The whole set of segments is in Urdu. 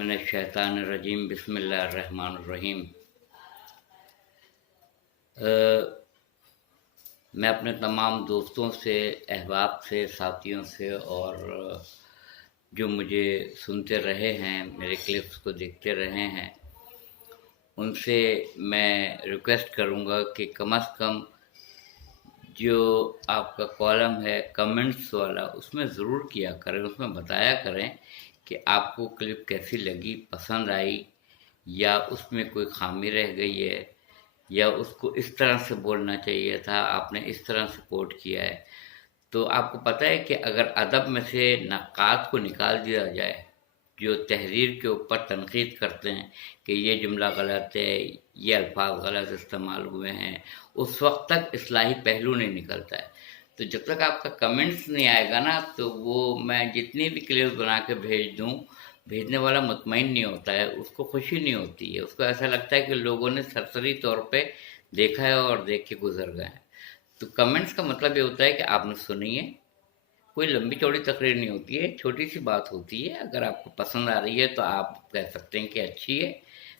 من الشیطان الرجیم بسم اللہ الرحمن الرحیم۔ میں اپنے تمام دوستوں سے، احباب سے، ساتھیوں سے اور جو مجھے سنتے رہے ہیں، میرے کلپس کو دیکھتے رہے ہیں، ان سے میں ریکویسٹ کروں گا کہ کم از کم جو آپ کا کالم ہے کمنٹس والا، اس میں ضرور کیا کریں، اس میں بتایا کریں کہ آپ کو کلپ کیسی لگی، پسند آئی یا اس میں کوئی خامی رہ گئی ہے یا اس کو اس طرح سے بولنا چاہیے تھا، آپ نے اس طرح سپورٹ کیا ہے۔ تو آپ کو پتہ ہے کہ اگر ادب میں سے نقاد کو نکال دیا جائے جو تحریر کے اوپر تنقید کرتے ہیں کہ یہ جملہ غلط ہے، یہ الفاظ غلط استعمال ہوئے ہیں، اس وقت تک اصلاحی پہلو نہیں نکلتا ہے۔ تو جب تک آپ کا کمنٹس نہیں آئے گا نا، تو وہ میں جتنی بھی کلپس بنا کے بھیج دوں، بھیجنے والا مطمئن نہیں ہوتا ہے، اس کو خوشی نہیں ہوتی ہے، اس کو ایسا لگتا ہے کہ لوگوں نے سرسری طور پہ دیکھا ہے اور دیکھ کے گزر گئے ہیں۔ تو کمنٹس کا مطلب یہ ہوتا ہے کہ آپ نے سنی ہے، کوئی لمبی چوڑی تقریر نہیں ہوتی ہے، چھوٹی سی بات ہوتی ہے۔ اگر آپ کو پسند آ رہی ہے تو آپ کہہ سکتے ہیں کہ اچھی ہے،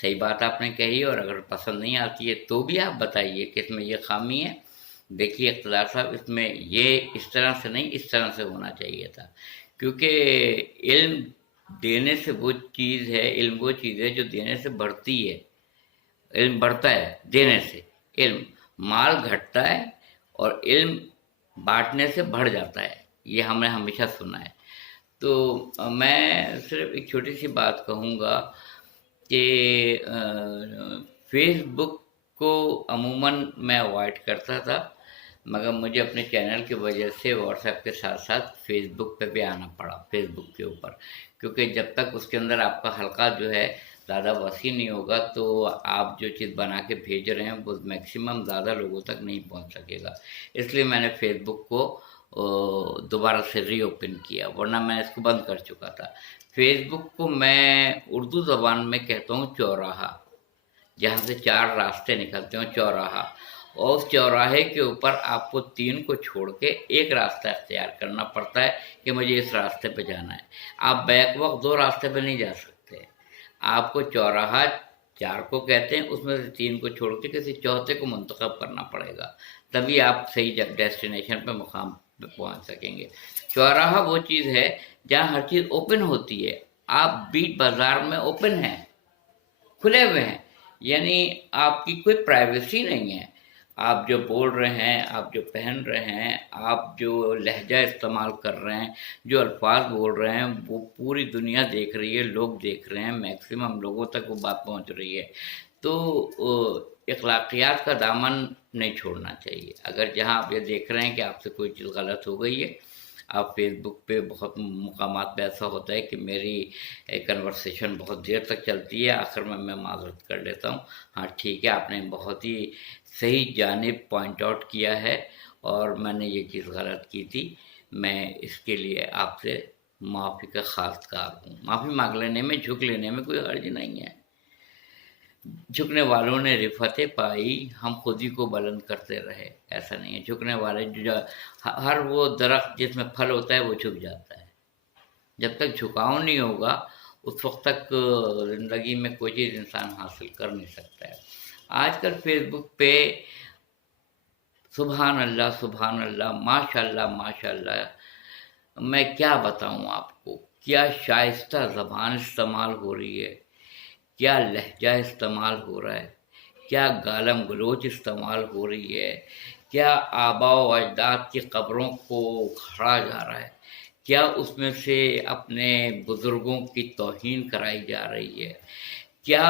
صحیح بات آپ نے کہی ہے، اور اگر پسند نہیں آتی ہے تو بھی آپ بتائیے کہ اس میں یہ خامی ہے، دیکھیے اقتدار صاحب اس میں یہ اس طرح سے نہیں، اس طرح سے ہونا چاہیے تھا۔ کیونکہ علم دینے سے وہ چیز ہے، علم وہ چیز ہے جو دینے سے بڑھتی ہے، علم بڑھتا ہے دینے سے، علم مال گھٹتا ہے اور علم بانٹنے سے بڑھ جاتا ہے، یہ ہم نے ہمیشہ سنا ہے۔ تو میں صرف ایک چھوٹی سی بات کہوں گا کہ فیس بک کو عموماً میں اوائڈ کرتا تھا، مگر مجھے اپنے چینل کی وجہ سے واٹس ایپ کے ساتھ ساتھ فیس بک پہ بھی آنا پڑا، فیس بک کے اوپر، کیونکہ جب تک اس کے اندر آپ کا حلقہ جو ہے زیادہ وسیع نہیں ہوگا تو آپ جو چیز بنا کے بھیج رہے ہیں وہ میکسیمم زیادہ لوگوں تک نہیں پہنچ سکے گا۔ اس لیے میں نے فیس بک کو دوبارہ سے ری اوپن کیا، ورنہ میں اس کو بند کر چکا تھا۔ فیس بک کو میں اردو زبان میں کہتا ہوں چوراہا، جہاں سے چار راستے نکلتے ہیں، چوراہا، اور اس چوراہے کے اوپر آپ کو تین کو چھوڑ کے ایک راستہ اختیار کرنا پڑتا ہے کہ مجھے اس راستے پہ جانا ہے۔ آپ بیک وقت دو راستے پہ نہیں جا سکتے، آپ کو چوراہا چار کو کہتے ہیں، اس میں سے تین کو چھوڑ کے کسی چوتھے کو منتخب کرنا پڑے گا، تبھی آپ صحیح ڈیسٹینیشن پہ مقام پہ پہنچ سکیں گے۔ چوراہا وہ چیز ہے جہاں ہر چیز اوپن ہوتی ہے، آپ بیچ بازار میں اوپن ہیں، کھلے ہوئے ہیں، یعنی آپ کی کوئی پرائیویسی نہیں ہے۔ آپ جو بول رہے ہیں، آپ جو پہن رہے ہیں، آپ جو لہجہ استعمال کر رہے ہیں، جو الفاظ بول رہے ہیں، وہ پوری دنیا دیکھ رہی ہے، لوگ دیکھ رہے ہیں، میکسیمم لوگوں تک وہ بات پہنچ رہی ہے۔ تو اخلاقیات کا دامن نہیں چھوڑنا چاہیے۔ اگر جہاں آپ یہ دیکھ رہے ہیں کہ آپ سے کوئی چیز غلط ہو گئی ہے، آپ فیس بک پہ بہت مقامات پہ ایسا ہوتا ہے کہ میری کنورسیشن بہت دیر تک چلتی ہے، آخر میں معذرت کر لیتا ہوں، ہاں ٹھیک ہے، آپ نے بہت ہی صحیح جانب پوائنٹ آؤٹ کیا ہے اور میں نے یہ چیز غلط کی تھی، میں اس کے لیے آپ سے معافی کا خواستگار ہوں۔ معافی مانگ لینے میں، جھک لینے میں کوئی حرج نہیں ہے۔ جھکنے والوں نے رفتیں پائی، ہم خود ہی کو بلند کرتے رہے، ایسا نہیں ہے۔ جھکنے والے جو ہر وہ درخت جس میں پھل ہوتا ہے وہ جھک جاتا ہے، جب تک جھکاؤ نہیں ہوگا اس وقت تک زندگی میں کوئی چیز انسان حاصل کر نہیں سکتا ہے۔ آج کل فیس بک پہ سبحان اللہ سبحان اللہ، ماشاء اللہ ماشاء اللہ، میں کیا بتاؤں آپ کو، کیا شائستہ زبان استعمال ہو رہی ہے، کیا لہجہ استعمال ہو رہا ہے، کیا گالم گلوچ استعمال ہو رہی ہے، کیا آباء و اجداد کی قبروں کو کھڑا جا رہا ہے، کیا اس میں سے اپنے بزرگوں کی توہین کرائی جا رہی ہے، کیا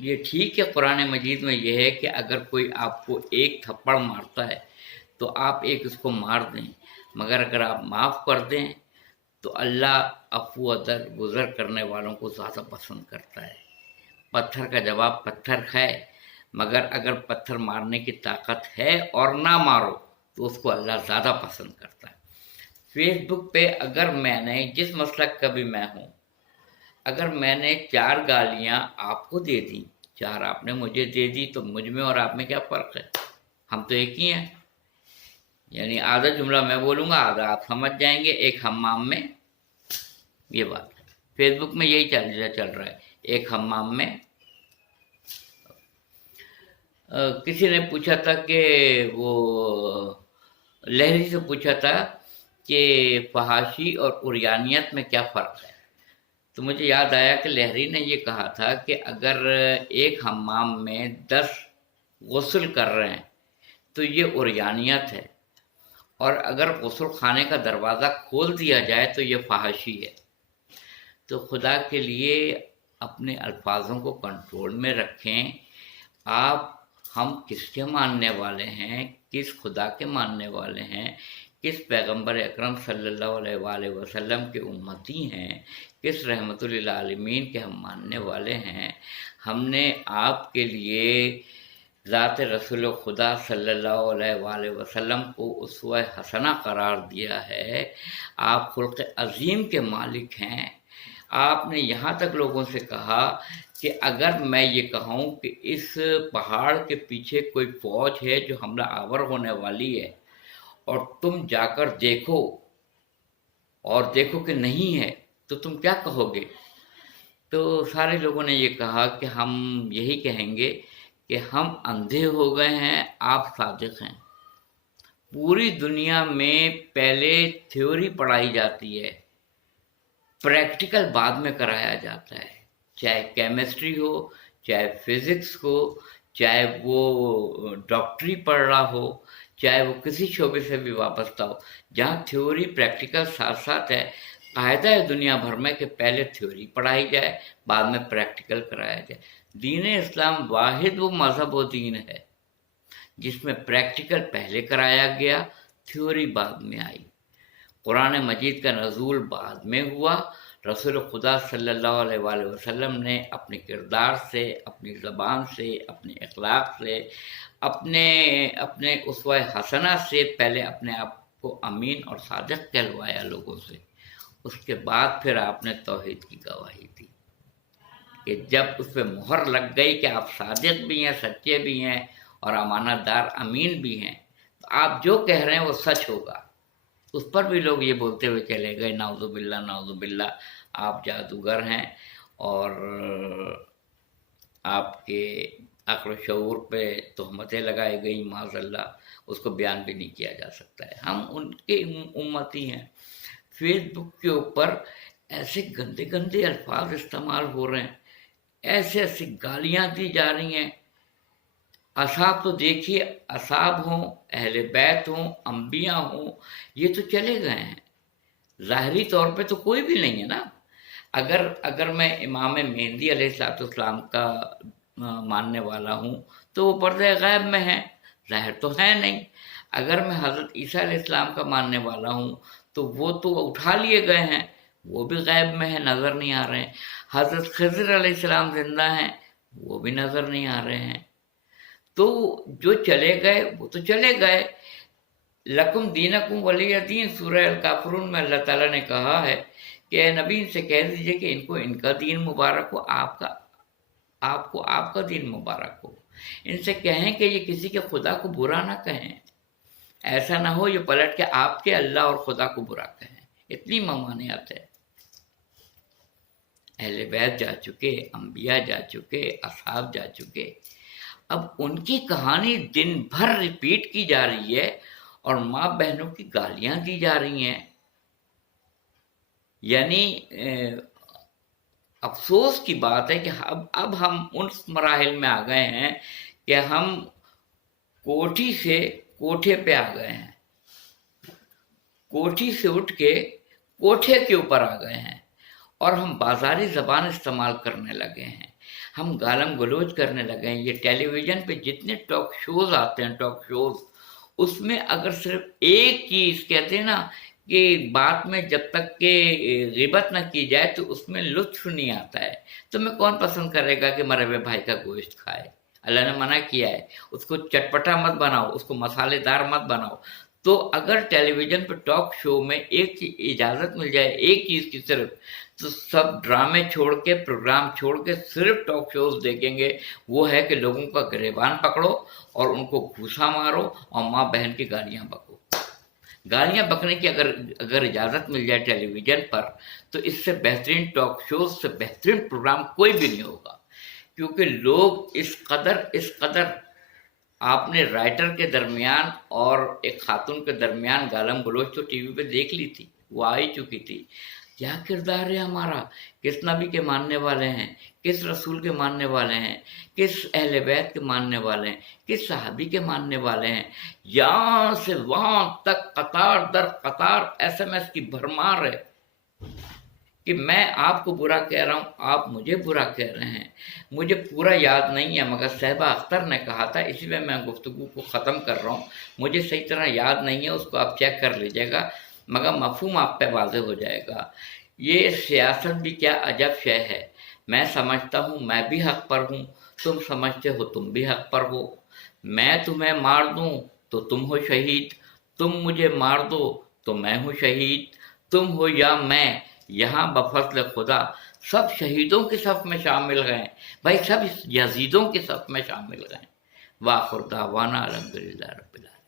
یہ ٹھیک ہے قرآن مجید میں یہ ہے کہ اگر کوئی آپ کو ایک تھپڑ مارتا ہے تو آپ ایک اس کو مار دیں، مگر اگر آپ معاف کر دیں تو اللہ عفو گزر کرنے والوں کو زیادہ پسند کرتا ہے۔ پتھر کا جواب پتھر ہے، مگر اگر پتھر مارنے کی طاقت ہے اور نہ مارو تو اس کو اللہ زیادہ پسند کرتا ہے۔ فیس بک پہ اگر میں نے، جس مسلک کا بھی میں ہوں، اگر میں نے چار گالیاں آپ کو دے دی، چار آپ نے مجھے دے دی، تو مجھ میں اور آپ میں کیا فرق ہے؟ ہم تو ایک ہی ہیں، یعنی آدھا جملہ میں بولوں گا، آدھا آپ سمجھ جائیں گے، ایک ہمام میں، یہ بات ہے۔ فیس بک میں یہی چل رہا ہے. ایک حمام میں کسی نے پوچھا تھا کہ وہ لہری سے پوچھا تھا کہ فحاشی اور عریانیت میں کیا فرق ہے. تو مجھے یاد آیا کہ لہری نے یہ کہا تھا کہ اگر ایک حمام میں 10 غسل کر رہے ہیں تو یہ عریانیت ہے، اور اگر غسل خانے کا دروازہ کھول دیا جائے تو یہ فحاشی ہے. تو خدا کے لیے اپنے الفاظوں کو کنٹرول میں رکھیں. ہم کس کے ماننے والے ہیں، کس خدا کے ماننے والے ہیں، کس پیغمبر اکرم صلی اللہ علیہ وآلہ وسلم کے امتی ہیں، کس رحمت للعالمین کے ہم ماننے والے ہیں. ہم نے آپ کے لیے ذات رسول خدا صلی اللہ علیہ وآلہ وسلم کو اسوہ حسنہ قرار دیا ہے. آپ خلق عظیم کے مالک ہیں. آپ نے یہاں تک لوگوں سے کہا کہ اگر میں یہ کہوں کہ اس پہاڑ کے پیچھے کوئی فوج ہے جو حملہ آور ہونے والی ہے، اور تم جا کر دیکھو کہ نہیں ہے، تو تم کیا کہو گے؟ تو سارے لوگوں نے یہ کہا کہ ہم یہی کہیں گے کہ ہم اندھے ہو گئے ہیں، آپ صادق ہیں. پوری دنیا میں پہلے تھیوری پڑھائی جاتی ہے، پریکٹیکل بعد میں کرایا جاتا ہے. چاہے کیمسٹری ہو، چاہے فزکس ہو، چاہے وہ ڈاکٹری پڑھ رہا ہو، چاہے وہ کسی شعبے سے بھی وابستہ ہو، جہاں تھیوری پریکٹیکل ساتھ ساتھ ہے. قاعدہ ہے دنیا بھر میں کہ پہلے تھیوری پڑھائی جائے، بعد میں پریکٹیکل کرایا جائے. دین اسلام واحد وہ مذہب و دین ہے جس میں پریکٹیکل پہلے کرایا گیا، تھیوری بعد میں آئی. قرآن مجید کا نزول بعد میں ہوا. رسول خدا صلی اللہ علیہ وآلہ وسلم نے اپنے کردار سے، اپنی زبان سے، اپنے اخلاق سے، اپنے اسوہ حسنہ سے پہلے اپنے آپ کو امین اور صادق کہلوایا لوگوں سے. اس کے بعد پھر آپ نے توحید کی گواہی دی کہ جب اس پہ مہر لگ گئی کہ آپ صادق بھی ہیں، سچے بھی ہیں، اور امانت دار امین بھی ہیں، تو آپ جو کہہ رہے ہیں وہ سچ ہوگا. اس پر بھی لوگ یہ بولتے ہوئے چلے گئے نعوذ باللہ نعوذ باللہ، آپ جادوگر ہیں، اور آپ کے عقل و شعور پہ تہمتیں لگائی گئی. معاذ اللہ، اس کو بیان بھی نہیں کیا جا سکتا ہے. ہم ان کے امتی ہیں. فیس بک کے اوپر ایسے گندے گندے الفاظ استعمال ہو رہے ہیں، ایسے گالیاں دی جا رہی ہیں. اصحاب تو دیکھیے، اصحاب ہوں، اہل بیت ہوں، انبیاء ہوں، یہ تو چلے گئے ہیں. ظاہری طور پہ تو کوئی بھی نہیں ہے نا. اگر میں امام مہدی علیہ السلام کا ماننے والا ہوں تو وہ پردہ غیب میں ہے، ظاہر تو ہے نہیں. اگر میں حضرت عیسیٰ علیہ السلام کا ماننے والا ہوں تو وہ تو اٹھا لیے گئے ہیں، وہ بھی غیب میں ہے، نظر نہیں آ رہے ہیں. حضرت خضر علیہ السلام زندہ ہیں، وہ بھی نظر نہیں آ رہے ہیں. تو جو چلے گئے وہ تو چلے گئے. لکم دینکم ولی دین، سورہ الکافرون میں اللہ تعالیٰ نے کہا ہے کہ اے نبی ان سے کہہ دیجئے کہ ان کا دین مبارک ہو، آپ کا دین مبارک ہو. ان سے کہیں کہ یہ کسی کے خدا کو برا نہ کہیں، ایسا نہ ہو یہ پلٹ کے آپ کے اللہ اور خدا کو برا کہیں. اتنی ممانعت ہے. اہل بیت جا چکے، انبیاء جا چکے، اصحاب جا چکے. اب ان کی کہانی دن بھر ریپیٹ کی جا رہی ہے اور ماں بہنوں کی گالیاں دی جا رہی ہیں. یعنی افسوس کی بات ہے کہ اب ہم ان مراحل میں آ گئے ہیں کہ ہم کوٹھی سے کوٹھے پہ آ گئے ہیں، کوٹھی سے اٹھ کے کوٹھے کے اوپر آ گئے ہیں، اور ہم بازاری زبان استعمال کرنے لگے ہیں. ہم گالم گلوچ کرنے لگے ہیں. یہ ٹیلی ویژن پہ جتنے ٹاک شوز آتے ہیں، ٹاک شوز، اس میں اگر صرف ایک چیز کہتے ہیں نا کہ بات میں جب تک کہ غیبت نہ کی جائے تو اس میں لطف نہیں آتا ہے. تو میں کون پسند کرے گا کہ مرے ہوئے بھائی کا گوشت کھائے؟ اللہ نے منع کیا ہے. اس کو چٹپٹا مت بناؤ، اس کو مسالے دار مت بناؤ. تو اگر ٹیلی ویژن پہ ٹاک شو میں ایک اجازت مل جائے ایک چیز کی صرف، تو سب ڈرامے چھوڑ کے، پروگرام چھوڑ کے صرف ٹاک شوز دیکھیں گے. وہ ہے کہ لوگوں کا گریبان پکڑو اور ان کو گھوسا مارو اور ماں بہن کی گالیاں بکو. گالیاں بکنے کی اگر اجازت مل جائے ٹیلی ویژن پر تو اس سے بہترین ٹاک شوز سے بہترین پروگرام کوئی بھی نہیں ہوگا، کیونکہ لوگ اس قدر آپ نے رائٹر کے درمیان اور ایک خاتون کے درمیان گالم گلوچ تو ٹی وی پہ دیکھ لی تھی، وہ آ ہی چکی تھی۔ کیا کردار ہے ہمارا، کس نبی کے ماننے والے ہیں، کس رسول کے ماننے والے ہیں، کس اہل بیت کے ماننے والے ہیں، کس صحابی کے ماننے والے ہیں، یہاں سے وہاں تک قطار در قطار SMS کی بھرمار ہے کہ میں آپ کو برا کہہ رہا ہوں، آپ مجھے برا کہہ رہے ہیں۔ مجھے پورا یاد نہیں ہے مگر صحبہ اختر نے کہا تھا، اسی میں گفتگو کو ختم کر رہا ہوں، مجھے صحیح طرح یاد نہیں ہے، اس کو آپ چیک کر لیجیے گا، مگر مفہوم آپ پہ واضح ہو جائے گا۔ یہ سیاست بھی کیا عجب شے ہے، میں سمجھتا ہوں میں بھی حق پر ہوں، تم سمجھتے ہو تم بھی حق پر ہو، میں تمہیں مار دوں تو تم ہو شہید، تم مجھے مار دو تو میں ہوں شہید، تم ہو یا میں یہاں بفضل خدا سب شہیدوں کے صف میں شامل گئے، بھائی سب یزیدوں کے صف میں شامل گئے۔ وآخر دعوانا الحمدللہ رب العالمین۔